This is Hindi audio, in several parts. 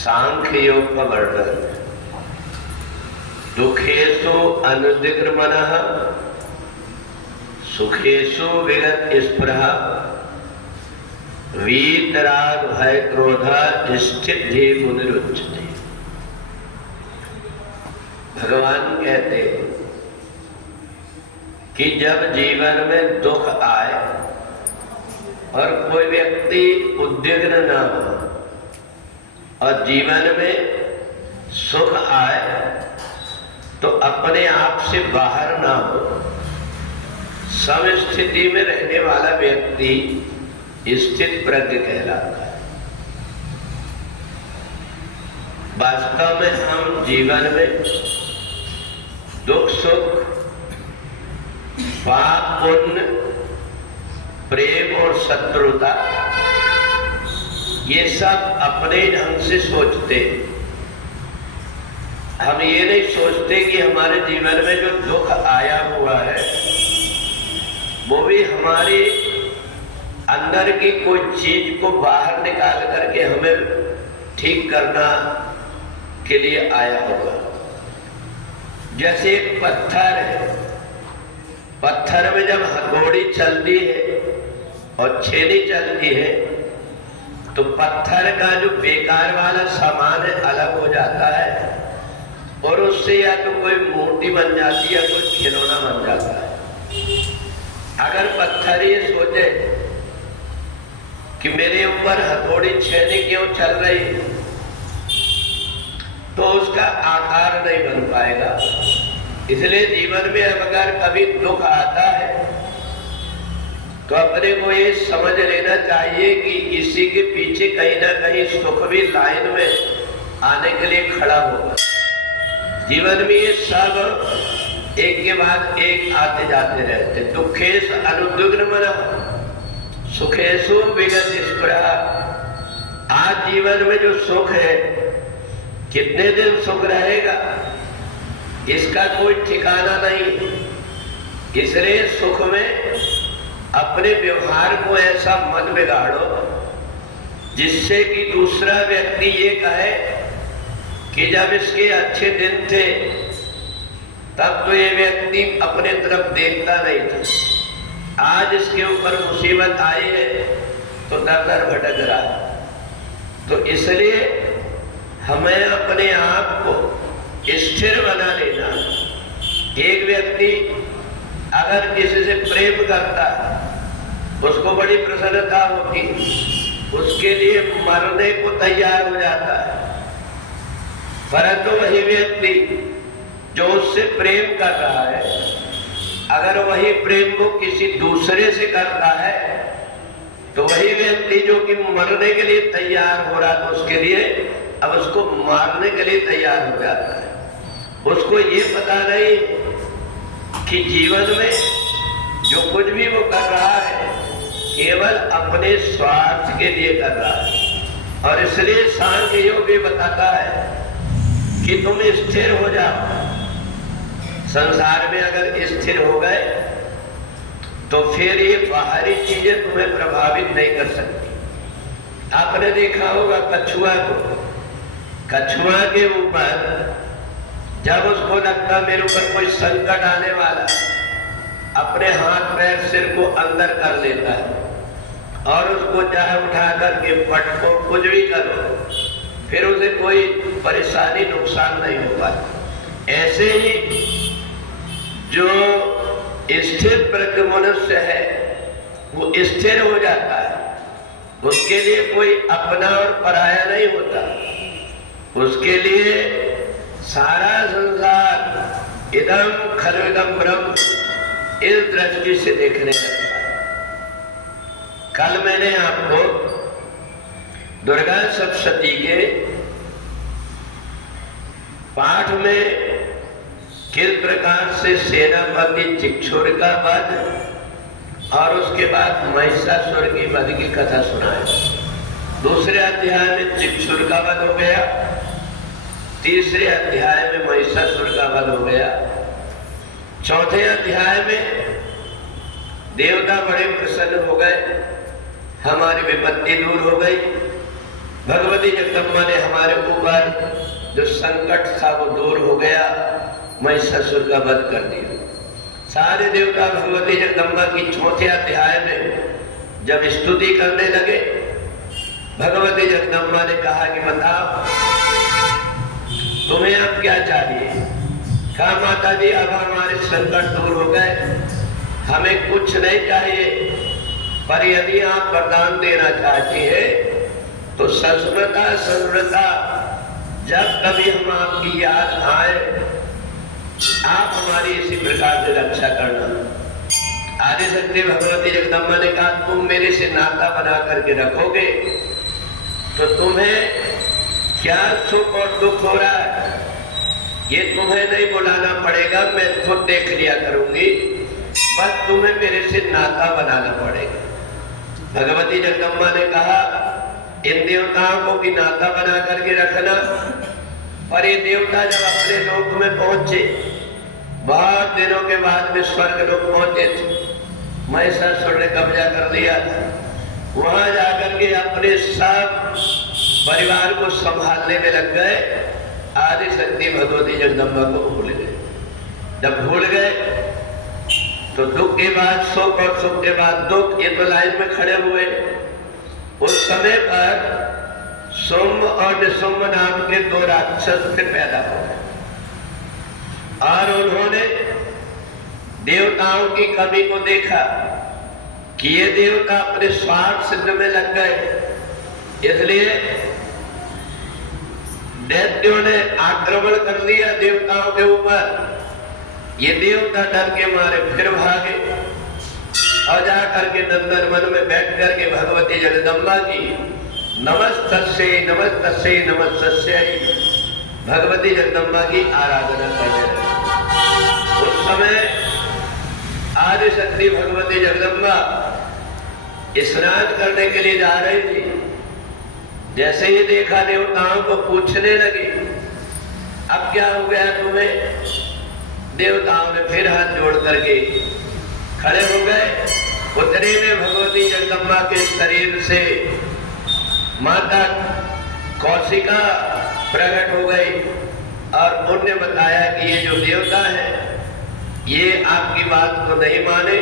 सांख्य योग का वर्णन। दुखेषु अनुद्विग्नमनः सुखेषु विगत स्पृहा वीतराग भय क्रोध स्थित धी मुनिरुच्यते। भगवान कहते हैं कि जब जीवन में दुख आए और कोई व्यक्ति उद्विग्न न हो और जीवन में सुख आए तो अपने आप से बाहर ना हो, समस्थिति में रहने वाला व्यक्ति स्थित प्रज्ञ कहलाता है। वास्तव में हम जीवन में दुख सुख, पाप पुण्य, प्रेम और शत्रुता ये सब अपने ढंग से सोचते हैं। हम ये नहीं सोचते कि हमारे जीवन में जो दुख आया हुआ है वो भी हमारे अंदर की कोई चीज को बाहर निकाल करके हमें ठीक करना के लिए आया होगा। जैसे एक पत्थर है, पत्थर में जब हथौड़ी चलती है और छेनी चलती है तो पत्थर का जो बेकार वाला सामान है अलग हो जाता है और उससे या तो कोई मूर्ति बन जाती है या कोई खिलौना बन जाता है। अगर पत्थर ये सोचे कि मेरे ऊपर हथौड़ी छेनी क्यों चल रही है तो उसका आकार नहीं बन पाएगा। इसलिए जीवन में अगर कभी दुख आता है तो अपने को ये समझ लेना चाहिए कि इसी के पीछे कहीं ना कहीं सुख भी लाइन में आने के लिए खड़ा होगा। जीवन में ये सब एक के बाद एक आते जाते रहते। दुखेषु अनुद्विग्नमनः सुखेषु विगत स्पृहा। आज जीवन में जो सुख है कितने दिन सुख रहेगा इसका कोई ठिकाना नहीं। इसलिए सुख में अपने व्यवहार को ऐसा मत बिगाड़ो जिससे कि दूसरा व्यक्ति ये कहे कि जब इसके अच्छे दिन थे तब तो ये व्यक्ति अपने तरफ देखता नहीं था, आज इसके ऊपर मुसीबत आई है तो दर दर भटक रहा है। तो इसलिए हमें अपने आप को स्थिर बना लेना। एक व्यक्ति अगर किसी से प्रेम करता है उसको बड़ी प्रसन्नता होती, उसके लिए मरने को तैयार हो जाता है। परंतु वही व्यक्ति जो उससे प्रेम कर रहा है अगर वही प्रेम को किसी दूसरे से करता है तो वही व्यक्ति जो कि मरने के लिए तैयार हो रहा था उसके लिए अब उसको मारने के लिए तैयार हो जाता है। उसको ये पता नहीं कि जीवन में जो कुछ भी वो कर रहा है केवल अपने स्वार्थ के लिए कर रहा है। और इसलिए सांख्य योग भी बताता है कि तुम स्थिर हो जाओ। संसार में अगर स्थिर हो गए तो फिर ये बाहरी चीजें तुम्हें प्रभावित नहीं कर सकती। आपने देखा होगा कछुआ को, कछुआ के ऊपर जब उसको लगता मेरे ऊपर कोई संकट आने वाला अपने हाथ पैर सिर को अंदर कर लेता है और उसको चाहे उठा करके पटको कुछ भी करो फिर उसे कोई परेशानी नुकसान नहीं हो पाता। ऐसे ही जो स्थिर प्रज्ञ मनुष्य है वो स्थिर हो जाता है। उसके लिए कोई अपना और पराया नहीं होता। उसके लिए सारा संसार इदम खलु इदम ब्रह्म इस दृष्टि से देखने लगता है। कल मैंने आपको दुर्गा सप्तशती के पाठ में किस प्रकार से सेनापति चिक्षुर का वध और उसके बाद महिषासुर की वध की कथा सुनाई। दूसरे अध्याय में चिक्षुर का वध हो गया, तीसरे अध्याय में महिषासुर का वध हो गया, चौथे अध्याय में देवता बड़े प्रसन्न हो गए, हमारी विपत्ति दूर हो गई। भगवती जगदम्बा ने हमारे ऊपर जो संकट था वो दूर हो गया, महिषासुर का वध कर दिया। सारे देवता भगवती जगदम्बा की चौथे अध्याय में जब स्तुति करने लगे, भगवती जगदम्बा ने कहा कि बताओ तुम्हें अब क्या चाहिए। कहा माता जी अब हमारे संकट दूर हो गए, हमें कुछ नहीं चाहिए, पर यदि आप वरदान देना चाहती है तो सर्वदा जब कभी हम आपकी याद आए आप हमारी इसी प्रकार से रक्षा करना। आदिशक्ति भगवती जगदम्बा ने कहा तुम मेरे से नाता बना करके रखोगे तो तुम्हें क्या सुख और दुख हो रहा है ये तुम्हें नहीं बुलाना पड़ेगा, मैं खुद देख लिया करूंगी, बस तुम्हें मेरे से नाता बनाना पड़ेगा। भगवती जगदम्बा ने कहा इन देवताओं को भी नाता बना करके रखना। और ये देवता जब अपने लोक में पहुंचे, बहुत दिनों के बाद में स्वर्ग लोक पहुंचे थे, महिषासुर ने कब्जा कर लिया था। वहां जाकर के अपने सब परिवार को संभालने में लग गए। आदिशक्ति भगवती जगदम्बा को भूल गए। जब भूल गए तो दुख के बाद सुख और सुख के बाद दुख, ये तो लाइन में खड़े हुए। उस समय पर शुंभ और निशुंभ नाम के दो राक्षस पैदा हो गए और उन्होंने देवताओं की कमी को देखा कि ये देवता अपने स्वार्थ सिद्ध में लग गए, इसलिए दैत्यों ने आक्रमण कर दिया देवताओं के ऊपर। ये देवता डर के मारे फिर भागे और जाकर के नंदनवन में बैठ करके भगवती जगदम्बा की नमस्तस्यै नमस्तस्यै नमस्तस्यै भगवती जगदम्बा की आराधना करने लगे। उस समय आदिशक्ति भगवती जगदम्बा स्नान करने के लिए जा रही थी। जैसे ही देखा देवताओं को पूछने लगी अब क्या हो गया तुम्हें। देवताओं ने फिर हाथ जोड़ करके खड़े हो गए। उतने में भगवती जगदम्बा के शरीर से माता कौशिका प्रकट हो गई और उन्होंने बताया कि ये जो देवता है ये आपकी बात को नहीं माने,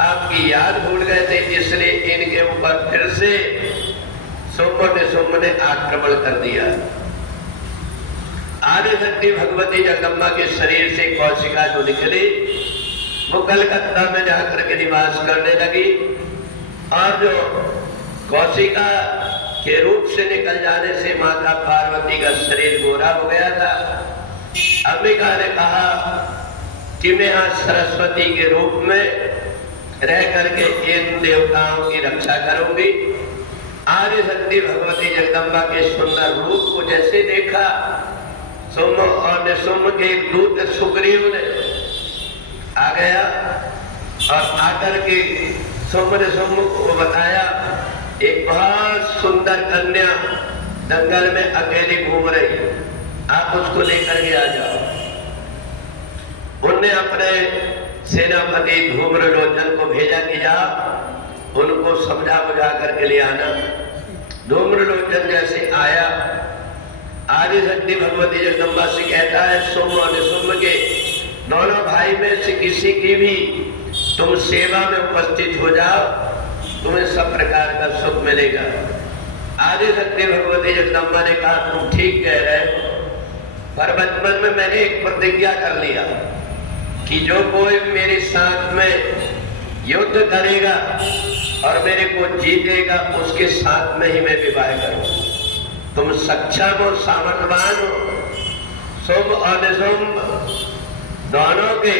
आपकी याद भूल गए थे, इसलिए इनके ऊपर फिर से शुंभ ने आक्रमण कर दिया। आदिशक्ति भगवती जगदम्बा के शरीर से कौशिका जो निकली वो कलकत्ता में जाकर के निवास करने लगी और जो कौशिका के रूप से निकल जाने से माता पार्वती का शरीर गोरा हो गया था। अंबिका ने कहा कि मैं आज सरस्वती के रूप में रह करके इन देवताओं की रक्षा करूंगी। आदिशक्ति भगवती जगदम्बा के सुंदर रूप को जैसे देखा, शुंभ और निशुंभ के दूत सुग्रीव ने आ गया और आकर के शुंभ निशुंभ को बताया एक बहुत सुंदर कन्या जंगल में अकेली घूम रही, आप उसको लेकर के आ जाओ। उनने अपने सेनापति धूम्रलोचन को भेजा कि जा उनको समझा बुझा करके ले आना। धूम्रलोचन जैसे आया, आदिशक्ति भगवती जगदम्बा से कहता है शुंभ और निशुंभ के दोनों भाई में से किसी की भी तुम सेवा में उपस्थित हो जाओ, तुम्हें सब प्रकार का सुख मिलेगा। आदिशक्ति भगवती जगदम्बा ने कहा तुम ठीक कह रहे हो, पर बचपन में मैंने एक प्रतिज्ञा कर लिया कि जो कोई मेरे साथ में युद्ध करेगा और मेरे को जीतेगा उसके साथ में ही मैं विवाह करूंगा। तुम सक्षम हो, सामर्थ्यवान हो, शुंभ और निशुंभ दोनों के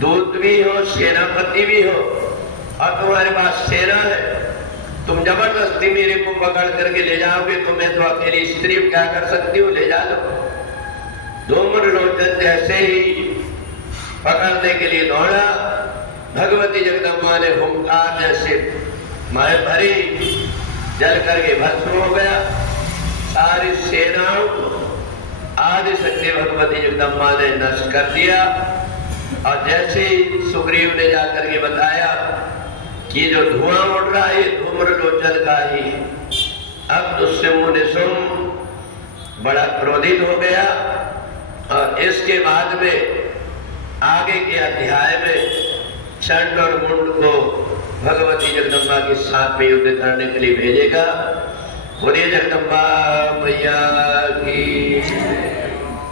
दूत भी हो, सेनापति भी हो और तुम्हारे पास सेना है, तुम जबरदस्ती मेरे को पकड़ करके ले जाओगे तो मैं तो अकेली स्त्री क्या कर सकती हूँ, ले जा लो। धूम्रलोचन जैसे ही पकड़ने के लिए दौड़ा, भगवती जगदम्बा ने हुंकार जैसे माय भरी, जल करके भस्म हो गया। सारी सेनाओं को आदिशक्ति भगवती जगदम्बा ने नष्ट कर दिया। और जैसे ही सुग्रीव ने जाकर के बताया कि जो धुआं उड़ रहा है धूम्रलोचन का ही अब दुष्यंत ने सुन बड़ा क्रोधित हो गया और इसके बाद में आगे के अध्याय में चंड और मुंड को भगवती जगदम्बा के साथ में युद्ध करने के लिए भेजेगा। बोलिए जगदम्बा मैया की।